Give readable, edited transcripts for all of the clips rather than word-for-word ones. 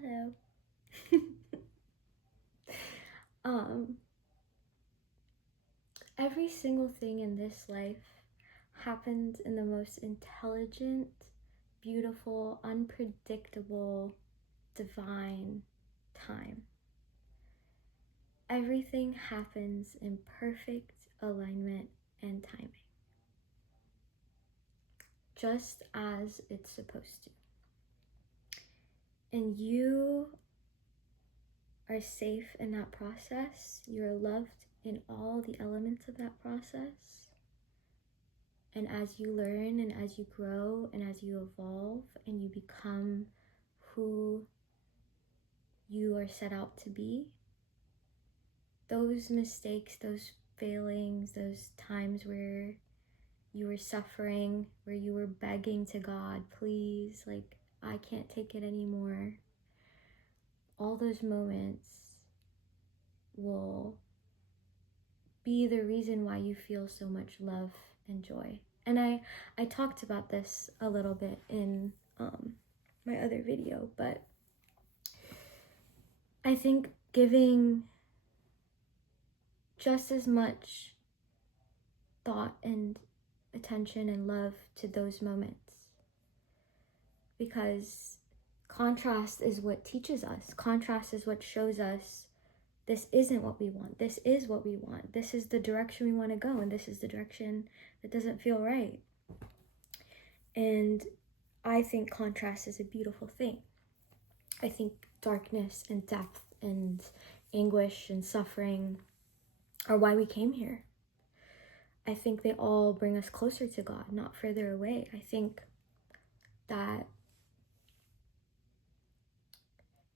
Hello. um, every single thing in this life happens in the most intelligent, beautiful, unpredictable, divine time. Everything happens in perfect alignment and timing, just as it's supposed to. And you are safe in that process. You are loved in all the elements of that process. And as you learn and as you grow and as you evolve and you become who you are set out to be, those mistakes, those failings, those times where you were suffering, where you were begging to God, please, like, I can't take it anymore, all those moments will be the reason why you feel so much love and joy. And I talked about this a little bit in my other video, but I think giving just as much thought and attention and love to those moments, because contrast is what teaches us. Contrast is what shows us this isn't what we want. This is what we want. This is the direction we want to go, and this is the direction that doesn't feel right. And I think contrast is a beautiful thing. I think darkness and depth and anguish and suffering are why we came here. I think they all bring us closer to God, not further away. I think that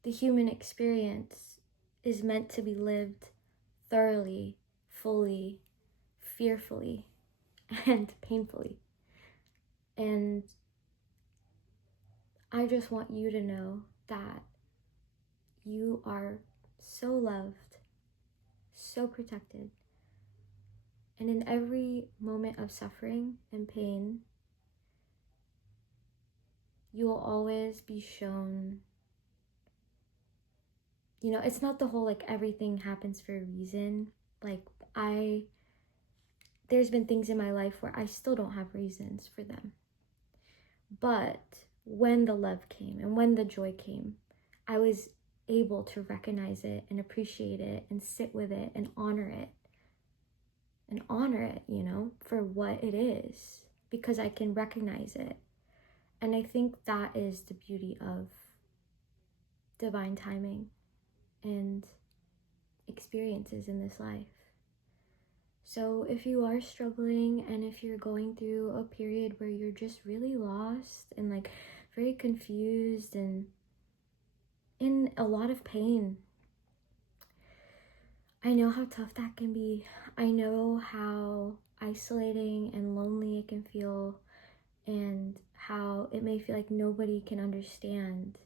the human experience is meant to be lived thoroughly, fully, fearfully, and painfully. And I just want you to know that you are so loved, so protected. And in every moment of suffering and pain, you will always be shown, it's not the whole like everything happens for a reason. Like there's been things in my life where I still don't have reasons for them. But when the love came and when the joy came, I was able to recognize it and appreciate it and sit with it and honor it. For what it is, because I can recognize it. And I think that is the beauty of divine timing and experiences in this life. So if you are struggling and if you're going through a period where you're just really lost and like very confused and in a lot of pain, I know how tough that can be. I know how isolating and lonely it can feel, and how it may feel like nobody can understand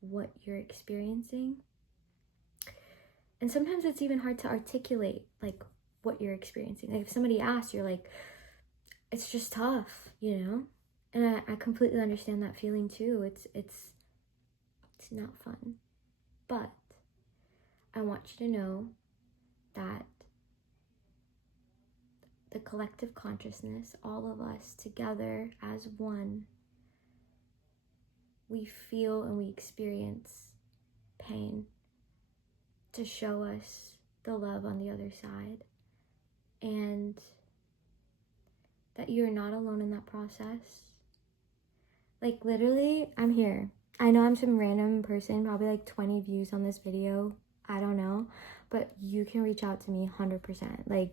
what you're experiencing. And sometimes it's even hard to articulate like what you're experiencing. Like if somebody asks, you're like, it's just tough, And I completely understand that feeling too. It's not fun. But I want you to know that the collective consciousness, all of us together as one, we feel and we experience pain to show us the love on the other side, and that you're not alone in that process. Like literally, I'm here. I know I'm some random person, probably like 20 views on this video, I don't know, but you can reach out to me 100%. Like,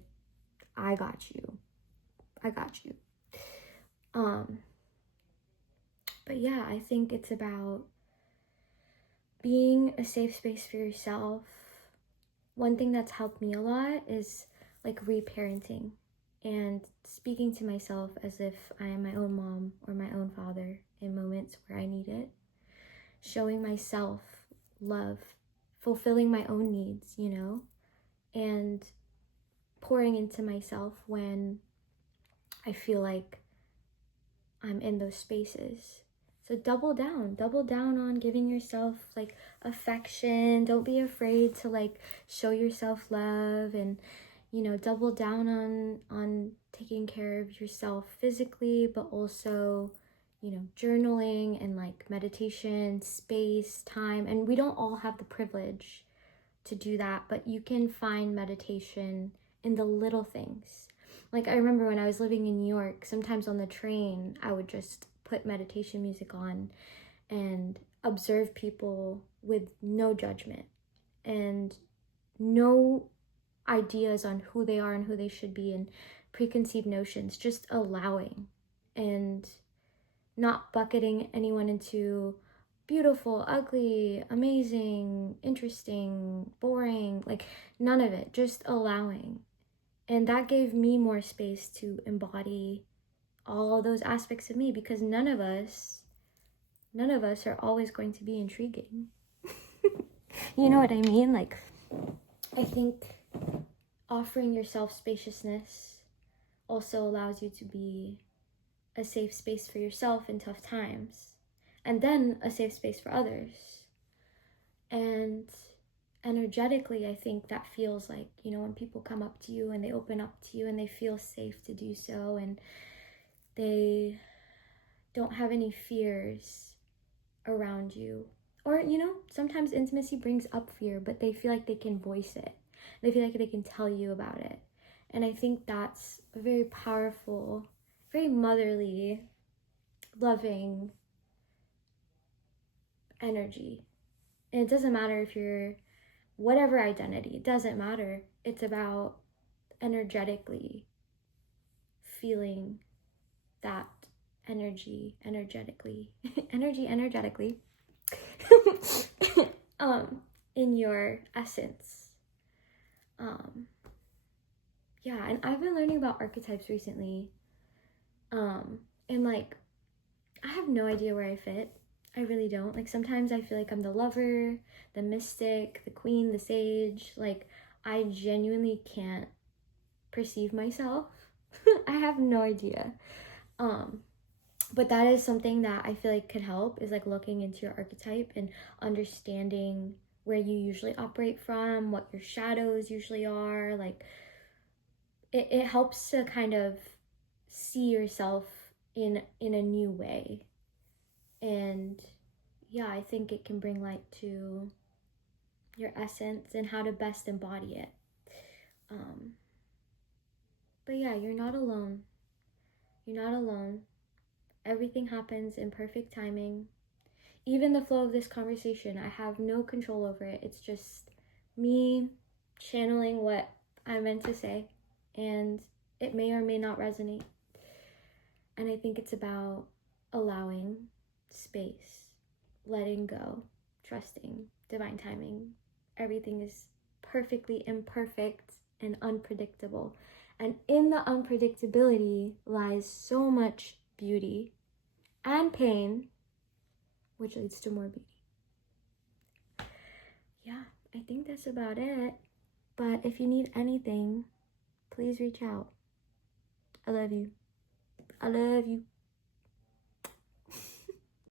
I got you. But yeah, I think it's about being a safe space for yourself. One thing that's helped me a lot is like reparenting and speaking to myself as if I am my own mom or my own father in moments where I need it. Showing myself love, fulfilling my own needs, and pouring into myself when I feel like I'm in those spaces. So double down on giving yourself like affection. Don't be afraid to like show yourself love, and double down on taking care of yourself physically, but also journaling and like meditation, space, time. And we don't all have the privilege to do that, but you can find meditation in the little things. Like I remember when I was living in New York, sometimes on the train, I would just put meditation music on and observe people with no judgment and no ideas on who they are and who they should be and preconceived notions, just allowing and not bucketing anyone into beautiful, ugly, amazing, interesting, boring, like none of it, just allowing. And that gave me more space to embody all those aspects of me, because none of us are always going to be intriguing. You know what I mean? Like, I think offering yourself spaciousness also allows you to be a safe space for yourself in tough times, and then a safe space for others. And energetically, I think that feels like, when people come up to you and they open up to you and they feel safe to do so, and they don't have any fears around you. Or, sometimes intimacy brings up fear, but they feel like they can voice it. They feel like they can tell you about it. And I think that's a very powerful, very motherly, loving energy. And it doesn't matter if you're whatever identity, it doesn't matter. It's about energetically feeling that energy energetically in your essence. Yeah, and I've been learning about archetypes recently, and like I have no idea where I fit. I really don't. Like sometimes I feel like I'm the lover, the mystic, the queen, the sage. Like I genuinely can't perceive myself. I have no idea. But that is something that I feel like could help, is like looking into your archetype and understanding where you usually operate from, what your shadows usually are. Like it helps to kind of see yourself in a new way. And yeah, I think it can bring light to your essence and how to best embody it. But yeah, you're not alone. You're not alone. Everything happens in perfect timing. Even the flow of this conversation, I have no control over it. It's just me channeling what I meant to say, and it may or may not resonate. And I think it's about allowing space, letting go, trusting divine timing. Everything is perfectly imperfect and unpredictable. And in the unpredictability lies so much beauty and pain, which leads to more beauty. Yeah, I think that's about it. But if you need anything, please reach out. I love you. I love you.